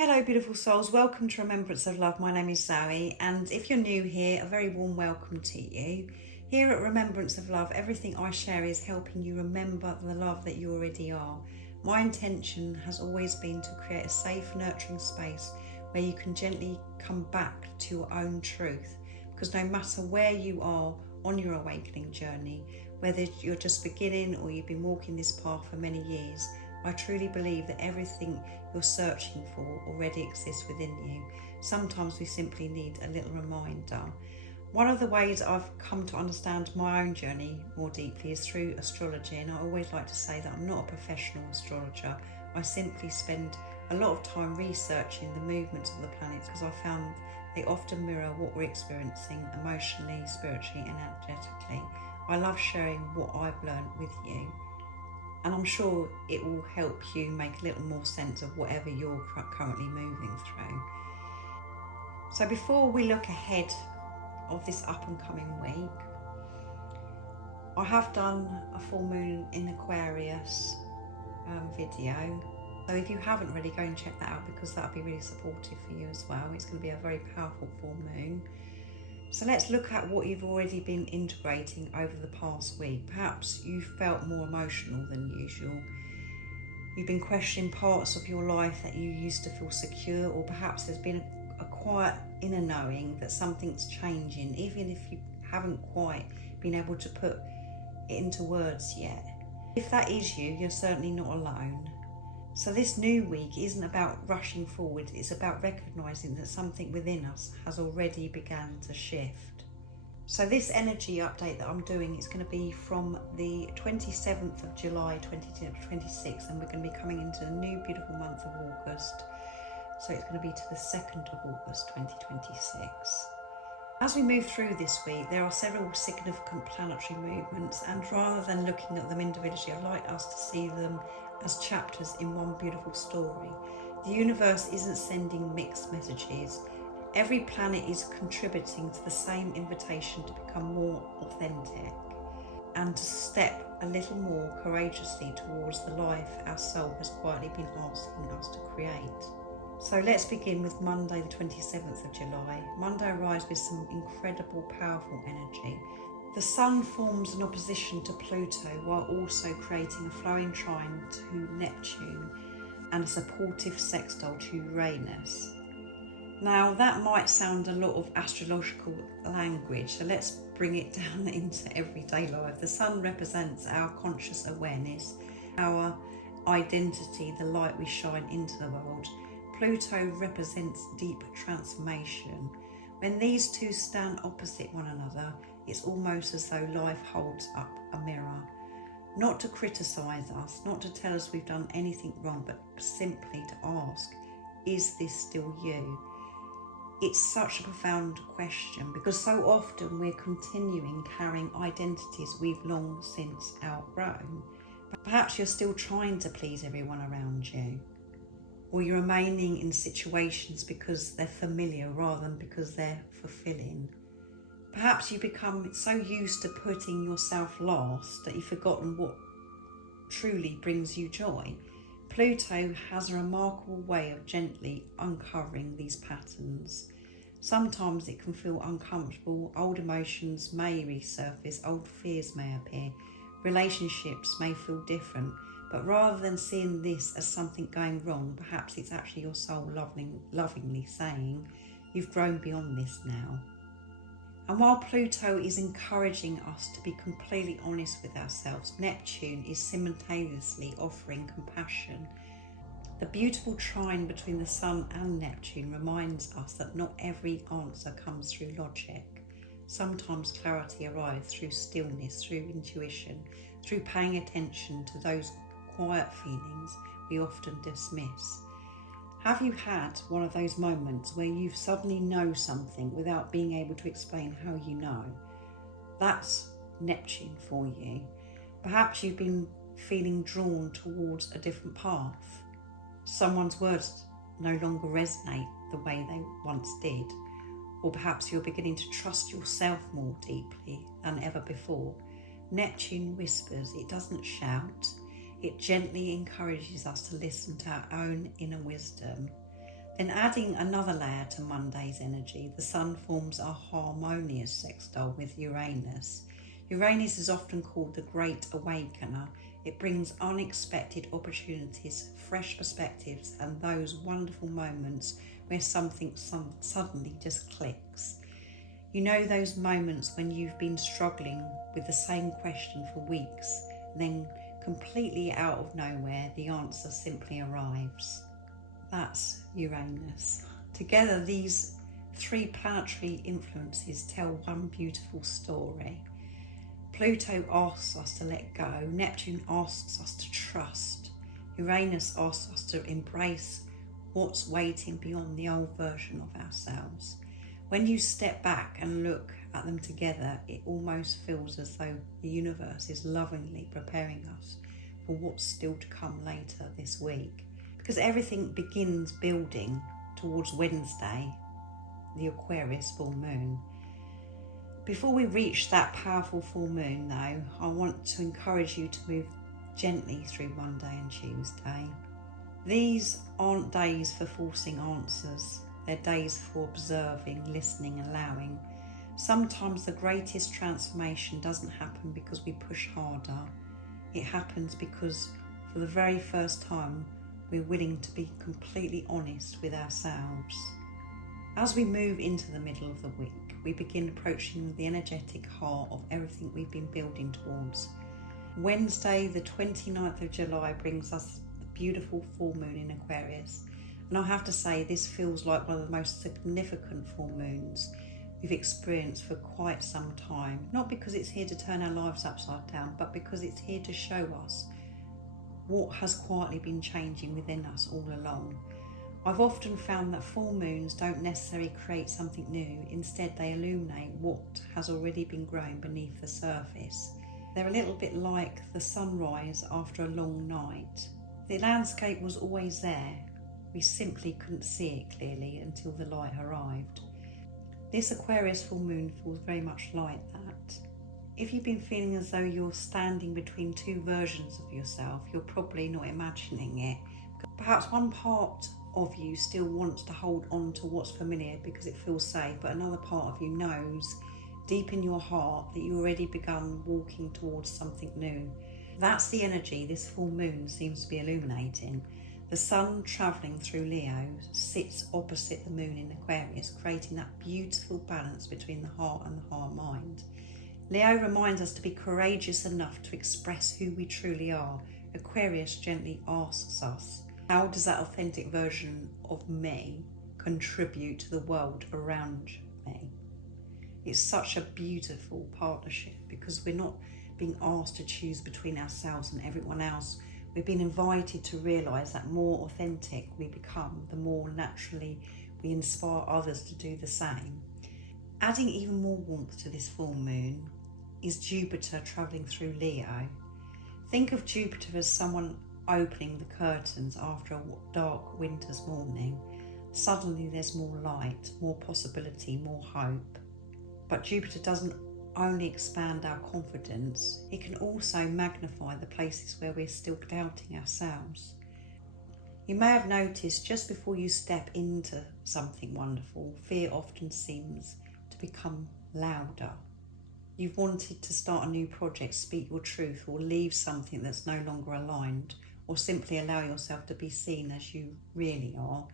Hello beautiful souls, welcome to Remembrance of Love. My name is Zoe, and if you're new here, a very warm welcome to you. Here at Remembrance of Love, everything I share is helping you remember the love that you already are. My intention has always been to create a safe, nurturing space where you can gently come back to your own truth, because no matter where you are on your awakening journey, whether you're just beginning or you've been walking this path for many years, I truly believe that everything you're searching for already exists within you. Sometimes we simply need a little reminder. One of the ways I've come to understand my own journey more deeply is through astrology, and I always like to say that I'm not a professional astrologer. I simply spend a lot of time researching the movements of the planets because I found they often mirror what we're experiencing emotionally, spiritually and energetically. I love sharing what I've learned with you, and I'm sure it will help you make a little more sense of whatever you're currently moving through. So before we look ahead of this up and coming week, I have done a full moon in Aquarius video. So if you haven't already, go and check that out, because that'll be really supportive for you as well. It's going to be a very powerful full moon. So let's look at what you've already been integrating over the past week. Perhaps you felt more emotional than usual. You've been questioning parts of your life that you used to feel secure, or perhaps there's been a quiet inner knowing that something's changing, even if you haven't quite been able to put it into words yet. If that is you, you're certainly not alone. So this new week isn't about rushing forward, it's about recognising that something within us has already begun to shift. So this energy update that I'm doing is going to be from the 27th of July 2026, and we're going to be coming into a new beautiful month of August. So it's going to be to the 2nd of August 2026. As we move through this week, there are several significant planetary movements, and rather than looking at them individually, I'd like us to see them as chapters in one beautiful story. The universe isn't sending mixed messages. Every planet is contributing to the same invitation to become more authentic and to step a little more courageously towards the life our soul has quietly been asking us to create. So let's begin with Monday the 27th of July. Monday arrives with some incredible, powerful energy. The Sun forms an opposition to Pluto while also creating a flowing trine to Neptune and a supportive sextile to Uranus. Now that might sound a lot of astrological language, so let's bring it down into everyday life. The Sun represents our conscious awareness, our identity, the light we shine into the world. Pluto represents deep transformation. When these two stand opposite one another, it's almost as though life holds up a mirror. Not to criticise us, not to tell us we've done anything wrong, but simply to ask, is this still you? It's such a profound question, because so often we're continuing carrying identities we've long since outgrown. Perhaps you're still trying to please everyone around you, or you're remaining in situations because they're familiar rather than because they're fulfilling. Perhaps you become so used to putting yourself last that you've forgotten what truly brings you joy. Pluto has a remarkable way of gently uncovering these patterns. Sometimes it can feel uncomfortable, old emotions may resurface, old fears may appear, relationships may feel different, but rather than seeing this as something going wrong, perhaps it's actually your soul lovingly saying, you've grown beyond this now. And while Pluto is encouraging us to be completely honest with ourselves, Neptune is simultaneously offering compassion. The beautiful trine between the Sun and Neptune reminds us that not every answer comes through logic. Sometimes clarity arrives through stillness, through intuition, through paying attention to those quiet feelings we often dismiss. Have you had one of those moments where you suddenly know something without being able to explain how you know? That's Neptune for you. Perhaps you've been feeling drawn towards a different path. Someone's words no longer resonate the way they once did. Or perhaps you're beginning to trust yourself more deeply than ever before. Neptune whispers, it doesn't shout. It gently encourages us to listen to our own inner wisdom. Then adding another layer to Monday's energy, the Sun forms a harmonious sextile with Uranus. Uranus is often called the Great Awakener. It brings unexpected opportunities, fresh perspectives, and those wonderful moments where something suddenly just clicks. You know those moments when you've been struggling with the same question for weeks, and then completely out of nowhere, the answer simply arrives. That's Uranus. Together, these three planetary influences tell one beautiful story. Pluto asks us to let go, Neptune asks us to trust, Uranus asks us to embrace what's waiting beyond the old version of ourselves. When you step back and look at them together, it almost feels as though the universe is lovingly preparing us for what's still to come later this week. Because everything begins building towards Wednesday, the Aquarius full moon. Before we reach that powerful full moon though, I want to encourage you to move gently through Monday and Tuesday. These aren't days for forcing answers, they're days for observing, listening, allowing. Sometimes the greatest transformation doesn't happen because we push harder. It happens because for the very first time, we're willing to be completely honest with ourselves. As we move into the middle of the week, we begin approaching the energetic heart of everything we've been building towards. Wednesday, the 29th of July, brings us the beautiful full moon in Aquarius. And I have to say, this feels like one of the most significant full moons we've experienced for quite some time. Not because it's here to turn our lives upside down, but because it's here to show us what has quietly been changing within us all along. I've often found that full moons don't necessarily create something new. Instead, they illuminate what has already been growing beneath the surface. They're a little bit like the sunrise after a long night. The landscape was always there. We simply couldn't see it clearly until the light arrived. This Aquarius full moon feels very much like that. If you've been feeling as though you're standing between two versions of yourself, you're probably not imagining it. Perhaps one part of you still wants to hold on to what's familiar because it feels safe, but another part of you knows deep in your heart that you already begun walking towards something new. That's the energy this full moon seems to be illuminating. The sun travelling through Leo sits opposite the moon in Aquarius, creating that beautiful balance between the heart and the heart mind. Leo reminds us to be courageous enough to express who we truly are. Aquarius gently asks us, how does that authentic version of me contribute to the world around me? It's such a beautiful partnership because we're not being asked to choose between ourselves and everyone else. We've been invited to realise that more authentic we become, the more naturally we inspire others to do the same. Adding even more warmth to this full moon is Jupiter travelling through Leo. Think of Jupiter as someone opening the curtains after a dark winter's morning. Suddenly there's more light, more possibility, more hope. But Jupiter doesn't only expand our confidence, it can also magnify the places where we're still doubting ourselves. You may have noticed just before you step into something wonderful, fear often seems to become louder. You've wanted to start a new project, speak your truth, or leave something that's no longer aligned, or simply allow yourself to be seen as you really are.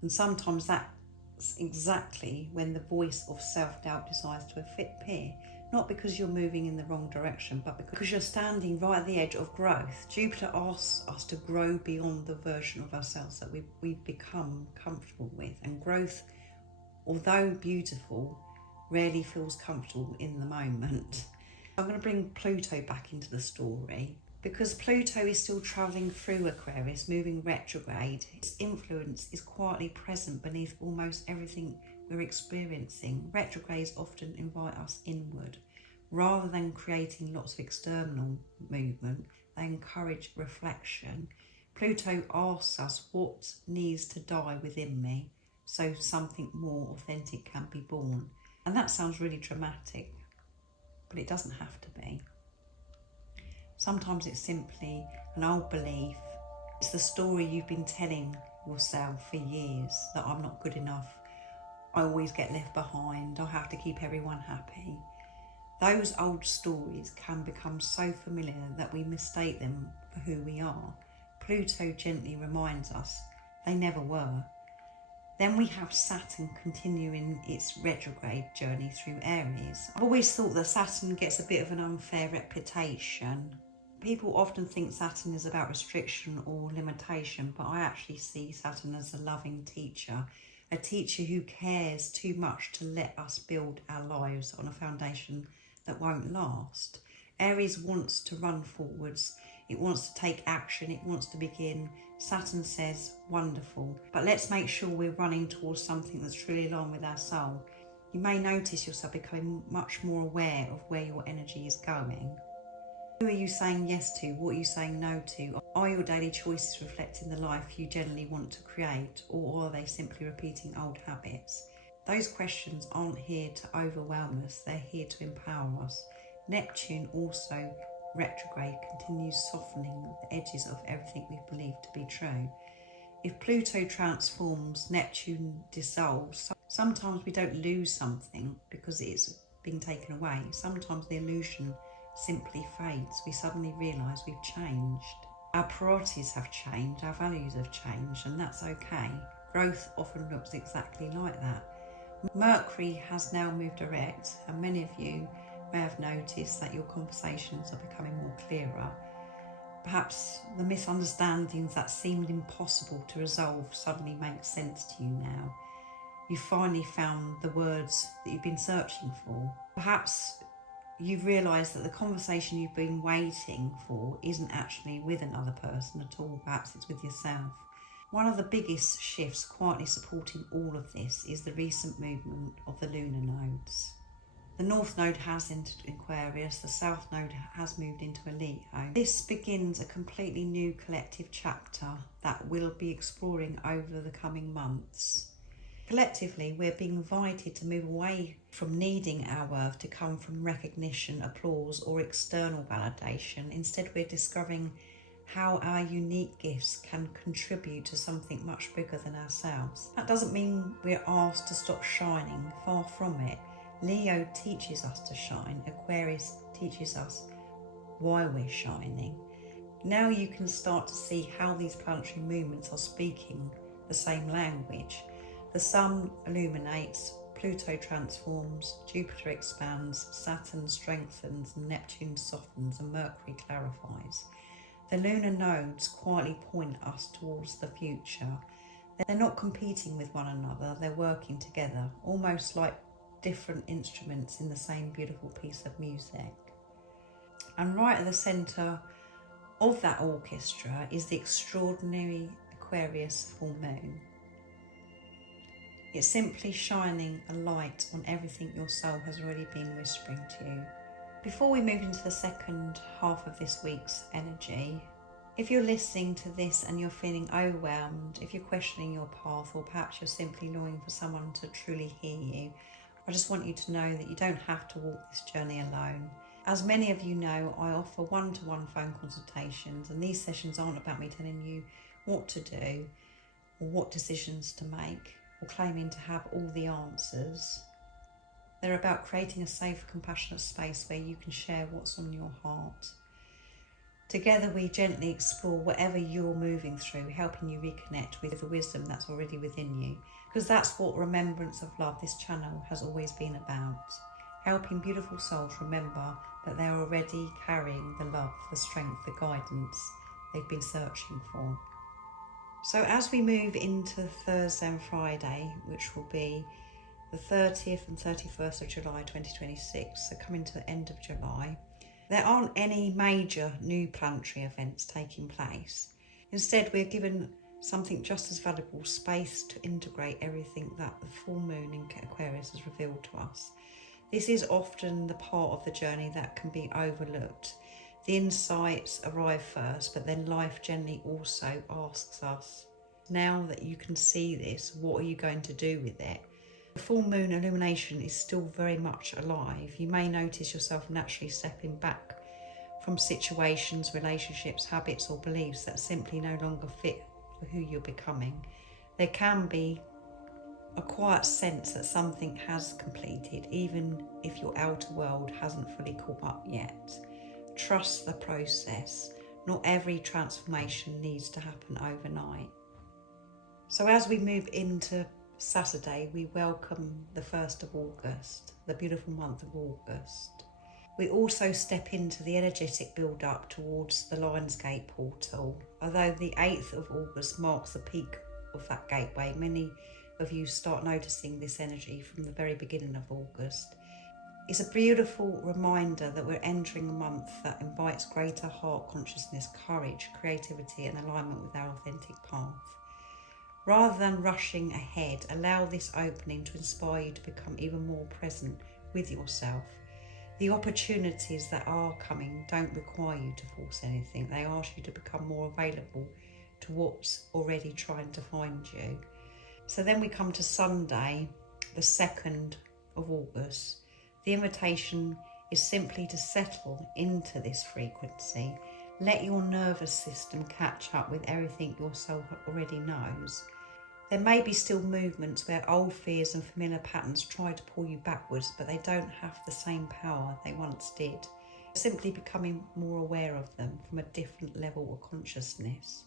And sometimes that's exactly when the voice of self-doubt decides to appear. Not because you're moving in the wrong direction, but because you're standing right at the edge of growth. Jupiter asks us to grow beyond the version of ourselves that we've become comfortable with. And growth, although beautiful, rarely feels comfortable in the moment. I'm going to bring Pluto back into the story. Because Pluto is still travelling through Aquarius, moving retrograde, its influence is quietly present beneath almost everything we're experiencing. Retrogrades often invite us inward. Rather than creating lots of external movement, they encourage reflection. Pluto asks us what needs to die within me so something more authentic can be born. And that sounds really dramatic, but it doesn't have to be. Sometimes it's simply an old belief. It's the story you've been telling yourself for years that I'm not good enough, I always get left behind, I have to keep everyone happy. Those old stories can become so familiar that we mistake them for who we are. Pluto gently reminds us they never were. Then we have Saturn continuing its retrograde journey through Aries. I've always thought that Saturn gets a bit of an unfair reputation. People often think Saturn is about restriction or limitation, but I actually see Saturn as a loving teacher, a teacher who cares too much to let us build our lives on a foundation that won't last. Aries wants to run forwards, it wants to take action, it wants to begin. Saturn says, wonderful, but let's make sure we're running towards something that's truly aligned with our soul. You may notice yourself becoming much more aware of where your energy is going. Who are you saying yes to? What are you saying no to? Are your daily choices reflecting the life you generally want to create, or are they simply repeating old habits? Those questions aren't here to overwhelm us, they're here to empower us. Neptune, also retrograde, continues softening the edges of everything we believe to be true. If Pluto transforms, Neptune dissolves. Sometimes we don't lose something because it's been taken away. Sometimes the illusion simply fades. We suddenly realise we've changed. Our priorities have changed, our values have changed, and that's okay. Growth often looks exactly like that. Mercury has now moved direct, and many of you may have noticed that your conversations are becoming more clearer. Perhaps the misunderstandings that seemed impossible to resolve suddenly make sense to you now. You finally found the words that you've been searching for. Perhaps you've realised that the conversation you've been waiting for isn't actually with another person at all. Perhaps it's with yourself. One of the biggest shifts quietly supporting all of this is the recent movement of the lunar nodes. The North Node has entered Aquarius, the South Node has moved into Leo. This begins a completely new collective chapter that we'll be exploring over the coming months. Collectively, we're being invited to move away from needing our worth to come from recognition, applause, or external validation. Instead, we're discovering how our unique gifts can contribute to something much bigger than ourselves. That doesn't mean we're asked to stop shining, far from it. Leo teaches us to shine, Aquarius teaches us why we're shining. Now you can start to see how these planetary movements are speaking the same language. The Sun illuminates, Pluto transforms, Jupiter expands, Saturn strengthens, Neptune softens, and Mercury clarifies. The lunar nodes quietly point us towards the future. They're not competing with one another, they're working together, almost like different instruments in the same beautiful piece of music. And right at the centre of that orchestra is the extraordinary Aquarius full moon. It's simply shining a light on everything your soul has already been whispering to you. Before we move into the second half of this week's energy, if you're listening to this and you're feeling overwhelmed, if you're questioning your path, or perhaps you're simply longing for someone to truly hear you, I just want you to know that you don't have to walk this journey alone. As many of you know, I offer one-to-one phone consultations, and these sessions aren't about me telling you what to do or what decisions to make or claiming to have all the answers. They're about creating a safe, compassionate space where you can share what's on your heart. Together we gently explore whatever you're moving through, helping you reconnect with the wisdom that's already within you. Because that's what Remembrance of Love, this channel, has always been about. Helping beautiful souls remember that they're already carrying the love, the strength, the guidance they've been searching for. So as we move into Thursday and Friday, which will be the 30th and 31st of July 2026, so coming to the end of July, there aren't any major new planetary events taking place. Instead, we're given something just as valuable, space to integrate everything that the full moon in Aquarius has revealed to us. This is often the part of the journey that can be overlooked. The insights arrive first, but then life generally also asks us, now that you can see this, what are you going to do with it? The full moon illumination is still very much alive. You may notice yourself naturally stepping back from situations, relationships, habits or beliefs that simply no longer fit for who you're becoming. There can be a quiet sense that something has completed, even if your outer world hasn't fully caught up yet. Trust the process. Not every transformation needs to happen overnight. So as we move into Saturday, we welcome the 1st of August, the beautiful month of August. We also step into the energetic build-up towards the Lionsgate portal. Although the 8th of August marks the peak of that gateway, many of you start noticing this energy from the very beginning of August. It's a beautiful reminder that we're entering a month that invites greater heart consciousness, courage, creativity and alignment with our authentic path. Rather than rushing ahead, allow this opening to inspire you to become even more present with yourself. The opportunities that are coming don't require you to force anything. They ask you to become more available to what's already trying to find you. So then we come to Sunday, the 2nd of August. The invitation is simply to settle into this frequency. Let your nervous system catch up with everything your soul already knows. There may be still movements where old fears and familiar patterns try to pull you backwards, but they don't have the same power they once did. Simply becoming more aware of them from a different level of consciousness.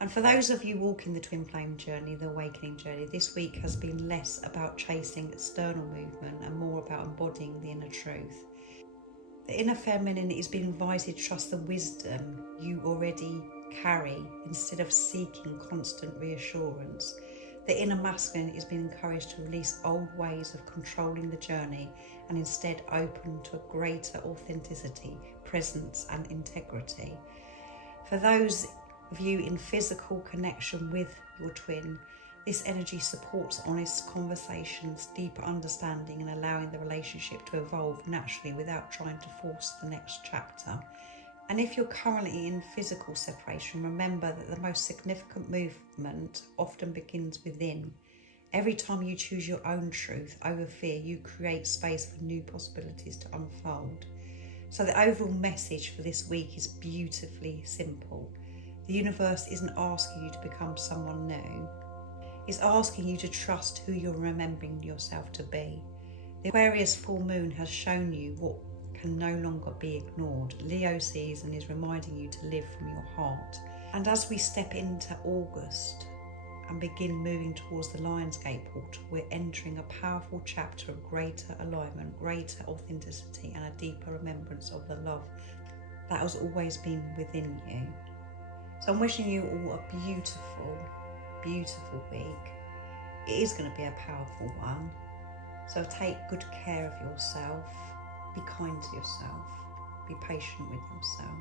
And for those of you walking the twin flame journey, the awakening journey, this week has been less about chasing external movement and more about embodying the inner truth. The inner feminine is being invited to trust the wisdom you already carry instead of seeking constant reassurance. The inner masculine is being encouraged to release old ways of controlling the journey and instead open to a greater authenticity, presence and integrity. For those of you in physical connection with your twin, this energy supports honest conversations, deeper understanding and allowing the relationship to evolve naturally without trying to force the next chapter. And if you're currently in physical separation, remember that the most significant movement often begins within. Every time you choose your own truth over fear, you create space for new possibilities to unfold. So the overall message for this week is beautifully simple. The universe isn't asking you to become someone new. It's asking you to trust who you're remembering yourself to be. The Aquarius full moon has shown you what can no longer be ignored. Leo season is reminding you to live from your heart. And as we step into August and begin moving towards the Lionsgate portal, we're entering a powerful chapter of greater alignment, greater authenticity and a deeper remembrance of the love that has always been within you. So I'm wishing you all a beautiful, beautiful week. It is going to be a powerful one. So take good care of yourself. Be kind to yourself. Be patient with yourself.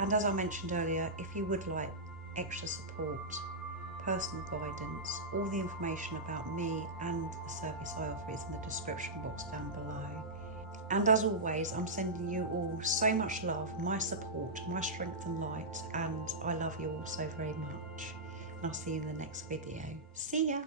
And as I mentioned earlier, if you would like extra support, personal guidance, all the information about me and the service I offer is in the description box down below. And as always, I'm sending you all so much love, my support, my strength and light, and I love you all so very much. And I'll see you in the next video. See ya!